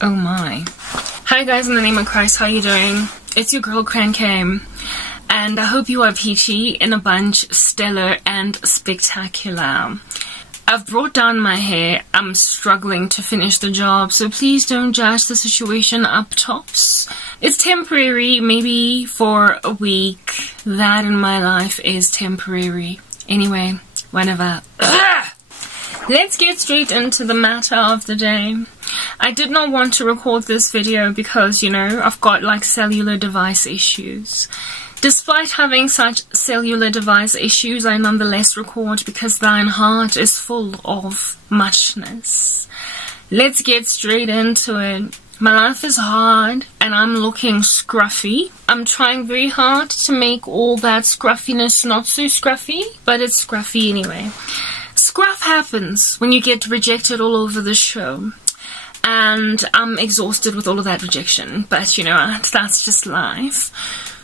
Oh my. Hi guys, in the name of Christ, how you doing? It's your girl Crankame, and I hope you are peachy, in a bunch, stellar, and spectacular. I've brought down my hair. I'm struggling to finish the job, so please don't judge the situation up tops. It's temporary, maybe for a week. That in my life is temporary. Anyway, whenever. Let's get straight into the matter of the day. I did not want to record this video because, you know, I've got like cellular device issues. Despite having such cellular device issues, I nonetheless record because thine heart is full of muchness. Let's get straight into it. My life is hard and I'm looking scruffy. I'm trying very hard to make all that scruffiness not so scruffy, but it's scruffy anyway. Scruff happens when you get rejected all over the show. And I'm exhausted with all of that rejection, but you know, that's just life.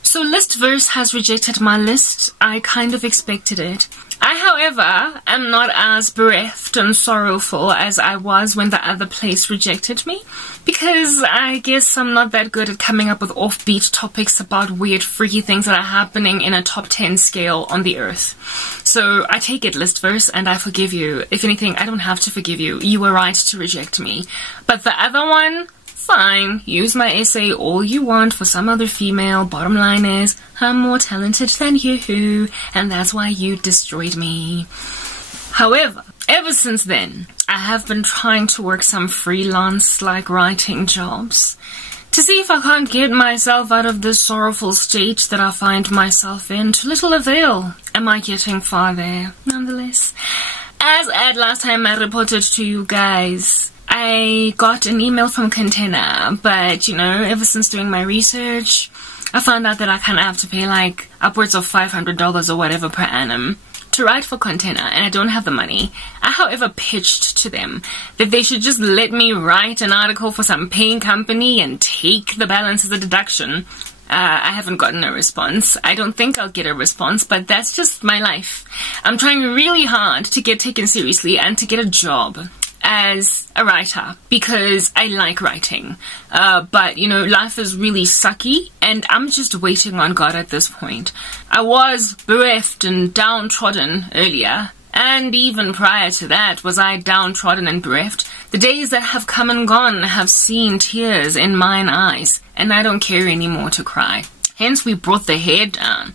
So Listverse has rejected my list. I kind of expected it. I, however, am not as bereft and sorrowful as I was when the other place rejected me, because I guess I'm not that good at coming up with offbeat topics about weird, freaky things that are happening in a top 10 scale on the earth. So I take it, Listverse, and I forgive you. If anything, I don't have to forgive you. You were right to reject me. But the other one, fine, use my essay all you want for some other female. Bottom line is, I'm more talented than you, and that's why you destroyed me. However, ever since then, I have been trying to work some freelance-like writing jobs to see if I can't get myself out of this sorrowful state that I find myself in. To little avail. Am I getting far there? Nonetheless, as at last time I reported to you guys, I got an email from Container, but you know, ever since doing my research, I found out that I kind of have to pay like upwards of $500 or whatever per annum to write for Container, and I don't have the money. I, however, pitched to them that they should just let me write an article for some paying company and take the balance as a deduction. I haven't gotten a response. I don't think I'll get a response, but that's just my life. I'm trying really hard to get taken seriously and to get a job as a writer because I like writing, but you know, life is really sucky and I'm just waiting on God at this point. I was bereft and downtrodden earlier, and even prior to that was I downtrodden and bereft. The days that have come and gone have seen tears in mine eyes, and I don't care anymore to cry. Hence, we brought the hair down.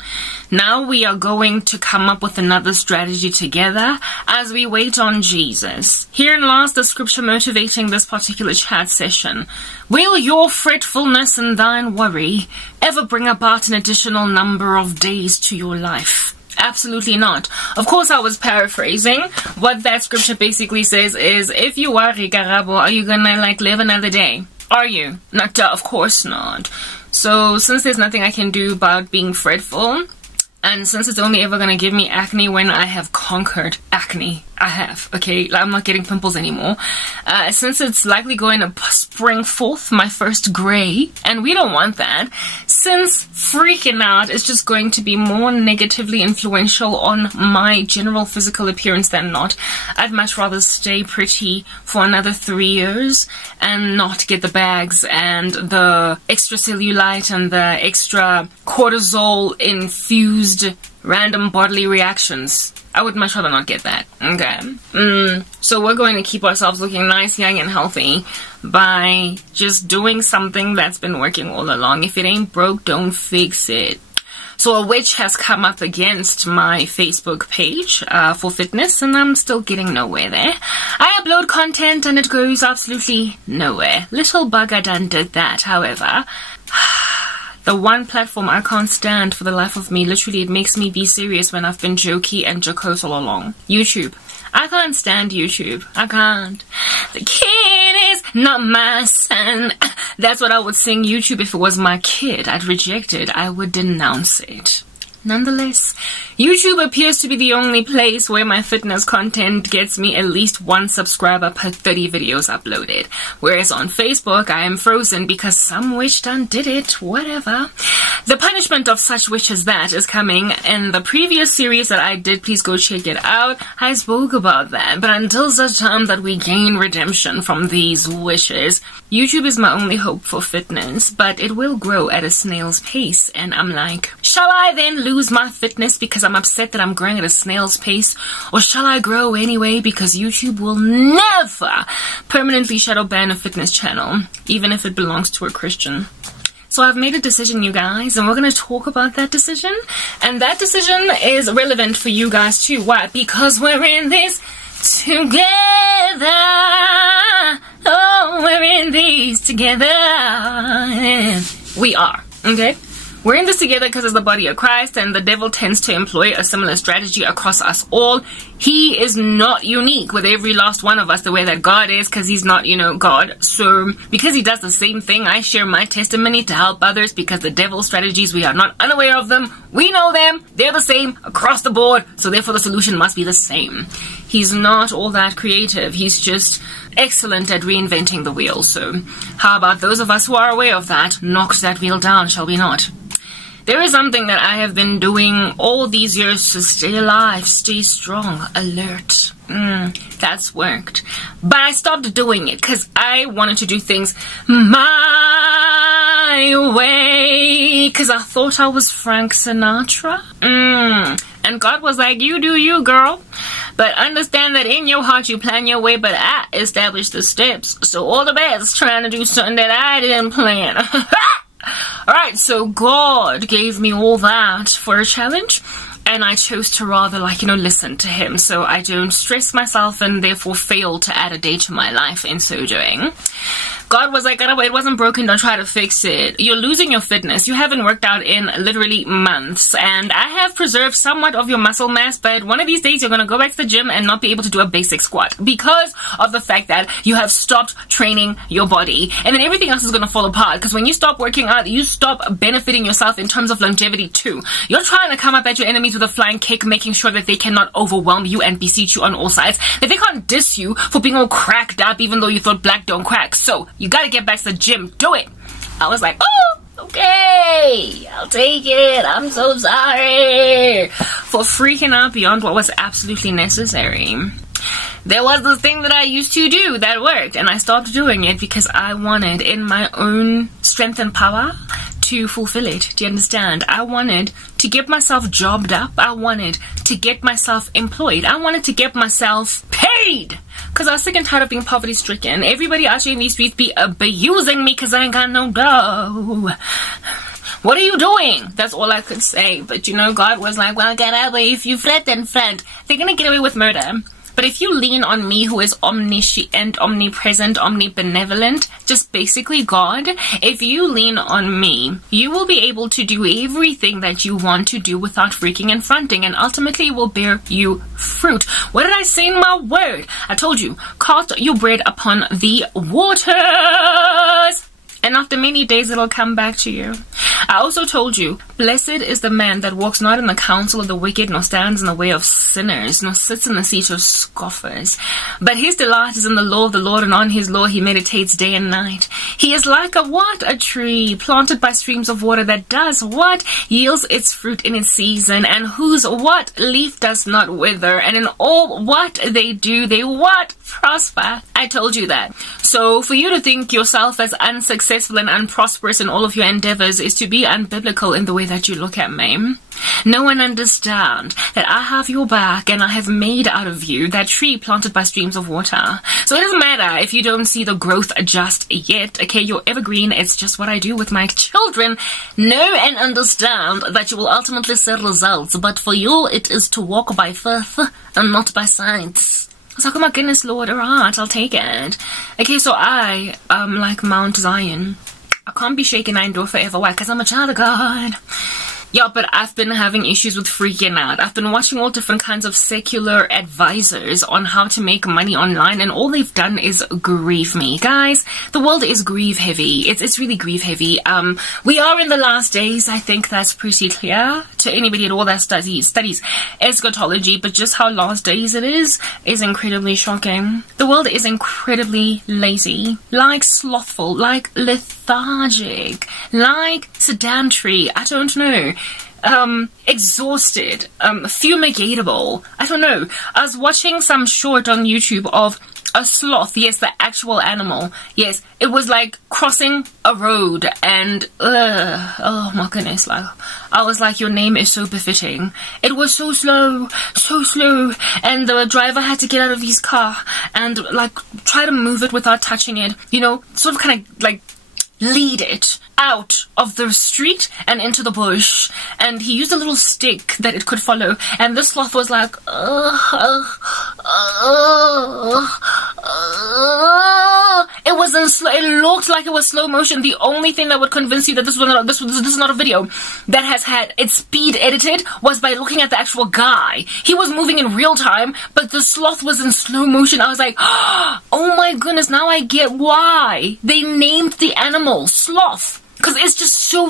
Now we are going to come up with another strategy together as we wait on Jesus. Herein lies the scripture motivating this particular chat session. Will your fretfulness and thine worry ever bring about an additional number of days to your life? Absolutely not. Of course, I was paraphrasing. What that scripture basically says is, if you worry, Garabo, are you gonna like live another day? Are you? Not, of course not. So since there's nothing I can do about being fretful, and since it's only ever going to give me acne when I have conquered acne, I have, okay, I'm not getting pimples anymore, since it's likely going to spring forth my first grey, and we don't want that, since freaking out is just going to be more negatively influential on my general physical appearance than not, I'd much rather stay pretty for another 3 years and not get the bags and the extra cellulite and the extra cortisol infused random bodily reactions. I would much rather not get that. Okay. So we're going to keep ourselves looking nice, young, and healthy by just doing something that's been working all along. If it ain't broke, don't fix it. So a witch has come up against my Facebook page for fitness, and I'm still getting nowhere there. I upload content and it goes absolutely nowhere. Little bugger done did that, however. The one platform I can't stand for the life of me, literally it makes me be serious when I've been jokey and jocose all along. YouTube. I can't stand YouTube. I can't. The kid is not my son. That's what I would sing YouTube if it was my kid. I'd reject it. I would denounce it. Nonetheless, YouTube appears to be the only place where my fitness content gets me at least 1 subscriber per 30 videos uploaded. Whereas on Facebook, I am frozen because some witch done did it, whatever. The punishment of such witch as that is coming. In the previous series that I did, please go check it out, I spoke about that. But until such time that we gain redemption from these wishes, YouTube is my only hope for fitness, but it will grow at a snail's pace. And I'm like, shall I then lose my fitness because I'm upset that I'm growing at a snail's pace? Or shall I grow anyway because YouTube will never permanently shadow ban a fitness channel, even if it belongs to a Christian? So I've made a decision, you guys, and we're going to talk about that decision. And that decision is relevant for you guys too. Why? Because we're in this together. Oh, we're in this together. We are, okay? We're in this together because it's the body of Christ, and the devil tends to employ a similar strategy across us all. He is not unique with every last one of us the way that God is, because he's not, God. So because he does the same thing, I share my testimony to help others, because the devil's strategies, we are not unaware of them. We know them. They're the same across the board. So therefore the solution must be the same. He's not all that creative. He's just excellent at reinventing the wheel. So how about those of us who are aware of that, knock that wheel down, shall we not? There is something that I have been doing all these years to stay alive, stay strong, alert. That's worked. But I stopped doing it because I wanted to do things my way, because I thought I was Frank Sinatra. And God was like, you do you, girl. But understand that in your heart you plan your way, but I established the steps. So all the best trying to do something that I didn't plan. Alright, so God gave me all that for a challenge, and I chose to rather, listen to him, so I don't stress myself and therefore fail to add a day to my life in so doing. God was like, it wasn't broken, don't try to fix it. You're losing your fitness. You haven't worked out in literally months. And I have preserved somewhat of your muscle mass, but one of these days you're going to go back to the gym and not be able to do a basic squat because of the fact that you have stopped training your body. And then everything else is going to fall apart, because when you stop working out, you stop benefiting yourself in terms of longevity too. You're trying to come up at your enemies with a flying kick, making sure that they cannot overwhelm you and beseech you on all sides, that they can't diss you for being all cracked up even though you thought black don't crack. So you gotta get back to the gym. Do it. I was like, oh, okay, I'll take it. I'm so sorry for freaking out beyond what was absolutely necessary. There was this thing that I used to do that worked, and I stopped doing it because I wanted, in my own strength and power, to fulfill it. Do you understand? I wanted to get myself jobbed up. I wanted to get myself employed. I wanted to get myself paid, because I was sick and tired of being poverty stricken. Everybody out here in these streets be abusing me because I ain't got no dough. What are you doing? That's all I could say. But God was like, well, get away. If you fret, then fret. They're gonna get away with murder. But if you lean on me, who is omniscient, omnipresent, omnibenevolent, just basically God, if you lean on me, you will be able to do everything that you want to do without freaking and fronting, and ultimately it will bear you fruit. What did I say in my word? I told you, cast your bread upon the waters, and after many days it'll come back to you. I also told you, blessed is the man that walks not in the counsel of the wicked, nor stands in the way of sinners, nor sits in the seat of scoffers. But his delight is in the law of the Lord, and on his law he meditates day and night. He is like a tree planted by streams of water that does what? Yields its fruit in its season, and whose leaf does not wither, and in all what they do, they prosper. I told you that. So for you to think yourself as unsuccessful and unprosperous in all of your endeavors is to be unbiblical in the way that you look at me. Know and understand that I have your back, and I have made out of you that tree planted by streams of water. So it doesn't matter if you don't see the growth just yet. Okay, you're evergreen. It's just what I do with my children. Know and understand that you will ultimately see results, but for you it is to walk by faith and not by sight. I was like, oh my goodness, Lord, alright, I'll take it. Okay, so I am like Mount Zion. I can't be shaken, I endure forever. Why? Because I'm a child of God. Yeah, but I've been having issues with freaking out. I've been watching all different kinds of secular advisors on how to make money online, and all they've done is grieve me. Guys, the world is grieve heavy. It's really grieve heavy. We are in the last days. I think that's pretty clear to anybody at all that studies eschatology, but just how last days it is incredibly shocking. The world is incredibly lazy, like slothful, like lethargic, like sedentary, I don't know, exhausted, fumigatable, I don't know. I was watching some short on YouTube of a sloth, yes, the actual animal, yes, it was like crossing a road, and oh my goodness, like, I was like, your name is so befitting. It was so slow, and the driver had to get out of his car and like try to move it without touching it, you know, sort of kind of like lead it out of the street and into the bush, and he used a little stick that it could follow, and the sloth was like, it was it looked like it was slow motion. The only thing that would convince you that this is not a video that has had its speed edited was by looking at the actual guy. He was moving in real time, but the sloth was in slow motion. I was like, oh my goodness, now I get why they named the animal sloth. Because it's just so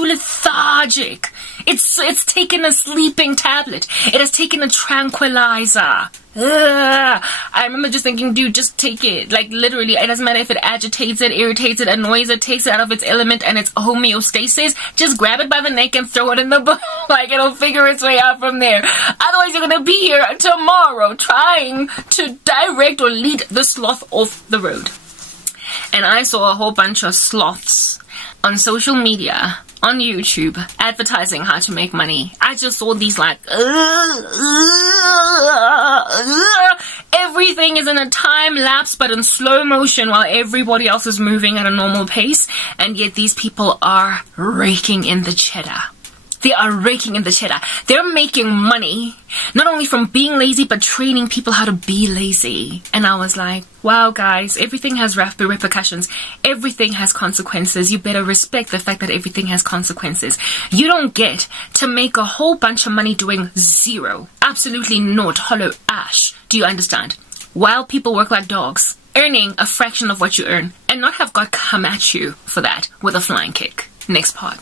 lethargic. It's taken a sleeping tablet. It has taken a tranquilizer. I remember just thinking, dude, just take it. Like, literally, it doesn't matter if it agitates it, irritates it, annoys it, takes it out of its element and its homeostasis. Just grab it by the neck and throw it in the book. Like, it'll figure its way out from there. Otherwise, you're gonna be here tomorrow trying to direct or lead the sloth off the road. And I saw a whole bunch of sloths on social media, on YouTube, advertising how to make money. I just saw these like, everything is in a time lapse but in slow motion while everybody else is moving at a normal pace, and yet these people are raking in the cheddar. They are raking in the cheddar. They're making money, not only from being lazy, but training people how to be lazy. And I was like, wow, guys, everything has repercussions. Everything has consequences. You better respect the fact that everything has consequences. You don't get to make a whole bunch of money doing zero. Absolutely not hollow ash. Do you understand? While people work like dogs, earning a fraction of what you earn, and not have God come at you for that with a flying kick. Next part.